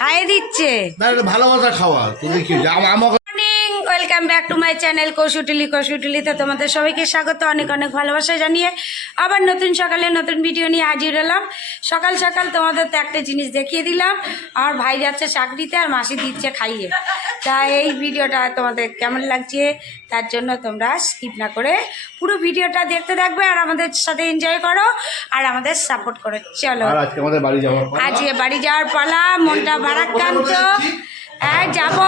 খাইয়ে দিচ্ছে। না এটা ভালোবাসা খাওয়া তুমি কি আমাকে welcome back to my channel কৌশুটুলি কৌশুটুলিতে তোমাদের সবাইকে স্বাগত অনেক অনেক ভালোবাসা জানিয়ে আবার নতুন সকালে নতুন ভিডিও নিয়ে হাজির হলাম। সকাল সকাল তোমাদের তো একটা জিনিস দেখিয়ে দিলাম আমার ভাই যাচ্ছে চাকরিতে আর মাসি দিচ্ছে খাইয়ে। তা এই ভিডিওটা তোমাদের কেমন লাগছে তার জন্য তোমরা স্কিপ না করে পুরো ভিডিওটা দেখতে থাকবে আর আমাদের সাথে এনজয় করো আর আমাদের সাপোর্ট করো। চলো। আর আজকে বাড়ি যাওয়ার পর আজকে বাড়ি যাওয়ার পালা মনটা বারাক্রান্ত হ্যাঁ যাব।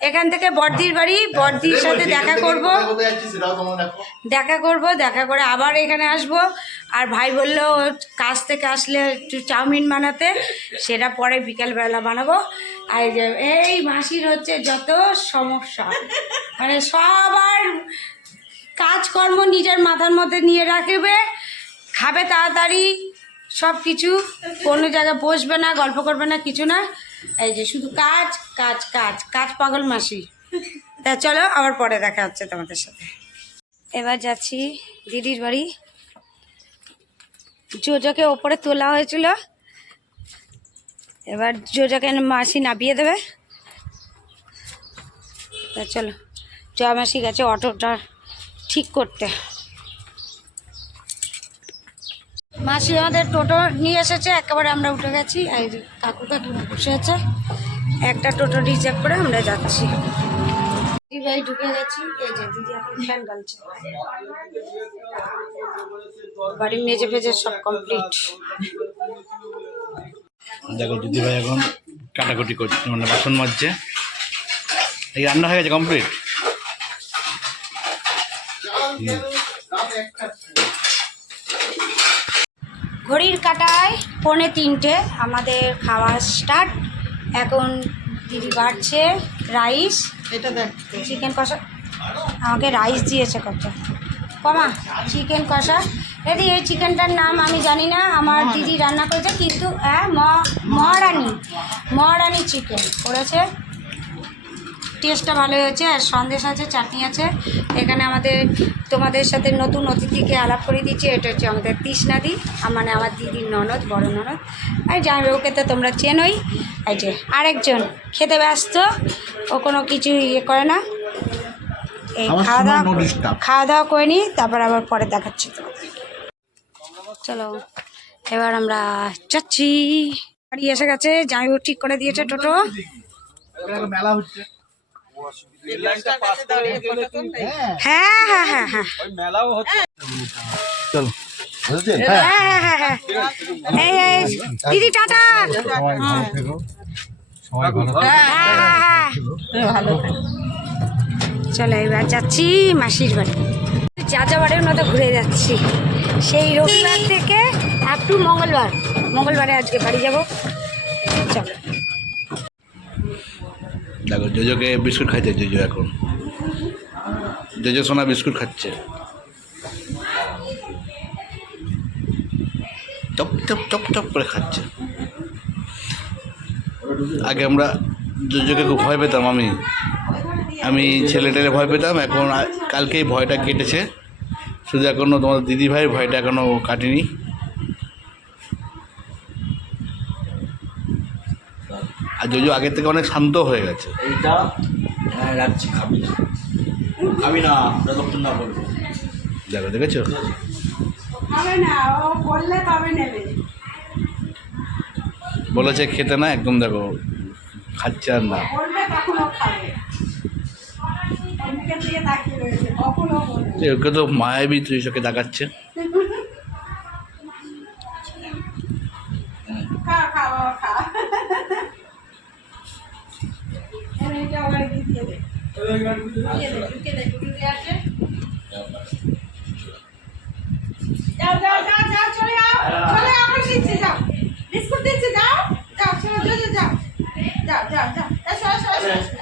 এখান থেকে বর্দির বাড়ি বর্দির সাথে দেখা করব। দেখো করব দেখা করে আবার এখানে আসব। আর ভাই বলল কাজ থেকে আসলে একটু চাউমিন বানাতে সেটা পরে বিকেলবেলা বানাবো। আর এই মাসির হচ্ছে যত সমস্যা। মানে সবার কাজকর্ম নিজের মাথার মধ্যে নিয়ে রাখবে খাবে তাড়াতাড়ি সব কিছু কোনো জায়গায় বসবে না গল্প করবে না কিছু না। এই যে শুধু কাজ কাজ কাজ কাজ পাগল মাসি। তা চলো, আবার পরে দেখা হচ্ছে তোমাদের সাথে। এবার যাচ্ছি দিদির বাড়ি। জোজোকে ওপরে তোলা হয়েছিল। এবার জোজোকে মাসি নামিয়ে দেবে। তা চলো জয়া মাসি গেছে অটোটা ঠিক করতে। মাসি আমাদের টোটো নিয়ে এসেছে, একেবারে আমরা উঠে গেছি আর কাকু কাকু বসে আছে। একটা টোটো রিজার্ভ করে আমরা যাচ্ছি। দিদি ভাই ঢুকে গেছি, এই যে দিদি এখন ফ্যান গালছে। বাড়ি মেজে ফেজে সব কমপ্লিট দেখো, দিদি ভাই এখন কাটাকুটি করছে মানে বাসন মাজছে। এই রান্না হয়ে গেছে কমপ্লিট ঘড়ির কাটায় পৌনে তিনটে আমাদের খাওয়া স্টার্ট এখন দিদি বাড়ছে। রাইস। এটা দেখ। চিকেন কষা। আমাকে রাইস দিয়েছে কত কমা চিকেন কষা। দিদি এই চিকেনটার নাম আমি জানি না। আমার দিদি রান্না করেছে কিন্তু হ্যাঁ ম- মহারানি। মহারানি চিকেন করেছে। টেস্টটা ভালো হয়েছে আর সন্দেশ আছে চাটনি আছে। এখানে আমাদের তোমাদের সাথে নতুন অতিথিকে আলাপ করে দিচ্ছি। এটা হচ্ছে আমাদের তৃষ্ণাদি মানে আমার দিদির ননদ বড় ননদ। আর জামাইবাবুকে তো তোমরা চেনোই। এই যে আরেকজন খেতে ব্যস্ত ও কোনো কিছু ইয়ে করে না। এই খাওয়া দাওয়া। খাওয়া দাওয়া করে নিই তারপর আবার পরে দেখাচ্ছি তোমাদের। চলো এবার আমরা যাচ্ছি। গাড়ি এসে গেছে জামাইবাবু ঠিক করে দিয়েছে টোটো। মেলা হচ্ছে। হ্যাঁ হ্যাঁ হ্যাঁ হ্যাঁ চলো হ্যাঁ হ্যাঁ হ্যাঁ হ্যাঁ দিদি টাটা। চলো এবার যাচ্ছি মাসির বাড়ি যাযাবারের মতো ঘুরে যাচ্ছি। সেই রবিবার থেকে আপ টু মঙ্গলবার। মঙ্গলবারে আজকে বাড়ি যাব। চলো। দেখো, জোজোকে বিস্কুট খাইছে জোজো এখন। জোজো সোনা বিস্কুট খাচ্ছে। টপ টপ টপ টপ করে খাচ্ছে। আগে আমরা জোজোকে খুব ভয় পেতাম আমি। আমি ছেলেটারে ভয় পেতাম, এখন কালকেই ভয়টা কেটেছে। শুধু এখনও তোমাদের দিদি ভাইয়ের ভয়টা এখনও কাটেনি। আর যদিও আগের থেকে অনেক শান্ত হয়ে গেছে। এইটা হ্যাঁ রাখছি খাবি খাবি না যতক্ষণ না বলব। দেখো দেখেছ? বলেছে খেতে না একদম দেখো খাচ্ছে আর না। ওকে তো মায়াবী তুই চোখে তাকাচ্ছে যাও যাও। যাও যাও চলে যাও চলে আমার দিচ্ছে যাও। বিস্কুট দিচ্ছে যাও যাও চলে যাও। যাও যাও যাও। যাও এসো এসো এসো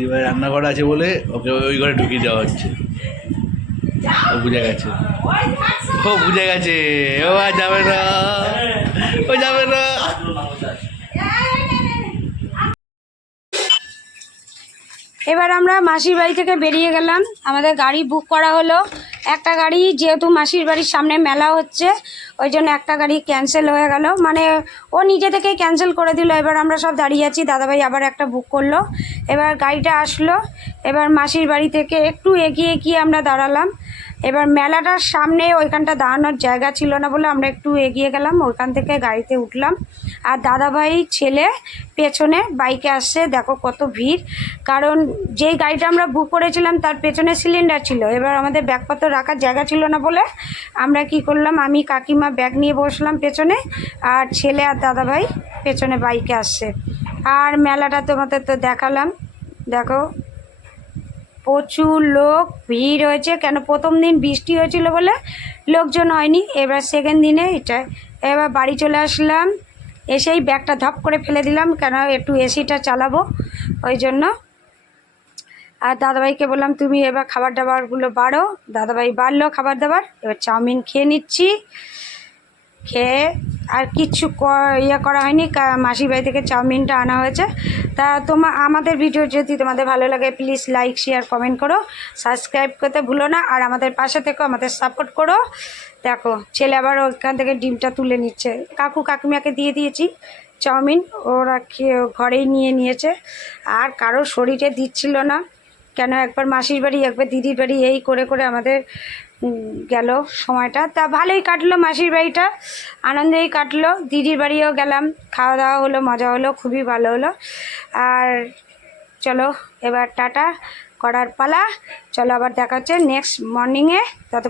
দিদিভাই রান্নাঘর আছে বলে ওকে ওই ঘরে ঢুকিয়ে দেওয়া হচ্ছে। ও বুঝে গেছে। ও বুঝে গেছে। ও আর যাবে না। ও যাবে না। এবার আমরা মাসির বাড়ি থেকে বেরিয়ে গেলাম। আমাদের গাড়ি বুক করা হলো। একটা গাড়ি যেহেতু মাসির বাড়ির সামনে মেলা হচ্ছে, ওই জন্য একটা গাড়ি ক্যান্সেল হয়ে গেল। মানে ও নিজে থেকেই ক্যান্সেল করে দিল, এবার আমরা সব দাঁড়িয়ে আছি, দাদাভাই আবার একটা বুক করল। এবার গাড়িটা আসলো, এবার মাসির বাড়ি থেকে একটু এগিয়ে গিয়ে আমরা দাঁড়ালাম। এবার মেলাটার সামনে ওইখানটা দাঁড়ানোর জায়গা ছিল না বলে আমরা একটু এগিয়ে গেলাম, ওইখান থেকে গাড়িতে উঠলাম। আর দাদাভাই ছেলে পেছনে বাইকে আসছে, দেখো কত ভিড়। কারণ যেই গাড়িটা আমরা বুক করেছিলাম তার পেছনে সিলিন্ডার ছিল। এবার আমাদের ব্যাগপত্র রাখার জায়গা ছিল না বলে আমরা কি করলাম, আমি কাকিমা ব্যাগ নিয়ে বসলাম পেছনে আর ছেলে আর দাদাভাই পেছনে বাইকে আসছে। আর মেলাটা তোমাদের তো দেখালাম। দেখো প্রচুর লোক, ভিড় হয়েছে। কেন? প্রথম দিন বৃষ্টি হয়েছিল বলে লোকজন হয়নি। এবার সেকেন্ড দিনে এটা, এবার বাড়ি চলে আসলাম। এসেই ব্যাগটা ধপ করে ফেলে দিলাম। কেন? একটু এসিটা চালাবো। ওই জন্য। আর দাদাভাইকে বললাম, তুমি এবার খাবার দাবারগুলো বাড়ো। দাদাভাই বাড়লো খাবার দাবার এবার চাউমিন খেয়ে নিচ্ছি। খেয়ে আর কিচ্ছু ইয়ে করা হয়নি। মাসির বাড়ি থেকে চাউমিনটা আনা হয়েছে। তা তোমা আমাদের ভিডিও যদি তোমাদের ভালো লাগে প্লিজ লাইক শেয়ার কমেন্ট করো। সাবস্ক্রাইব করতে ভুলো না। আর আমাদের পাশে থেকেও আমাদের সাপোর্ট করো। দেখো, ছেলে আবার ওখান থেকে ডিমটা তুলে নিচ্ছে। কাকু কাকিমাকে দিয়ে দিয়েছি চাউমিন। ওরা ঘরেই নিয়ে নিয়েছে। আর কারও শরীরে দিচ্ছিল না। কেন একবার মাসির বাড়ি, একবার দিদির বাড়ি, এই করে করে আমাদের গেল সময়টা। তা ভালোই কাটলো মাসির বাড়িটা, আনন্দেই কাটলো। দিদির বাড়িও গেলাম, খাওয়া দাওয়া হলো, মজা হলো, খুবই ভালো হলো। আর চলো, এবার টাটা করার পালা। চলো আবার দেখা হচ্ছে নেক্সট মর্নিংয়ে তত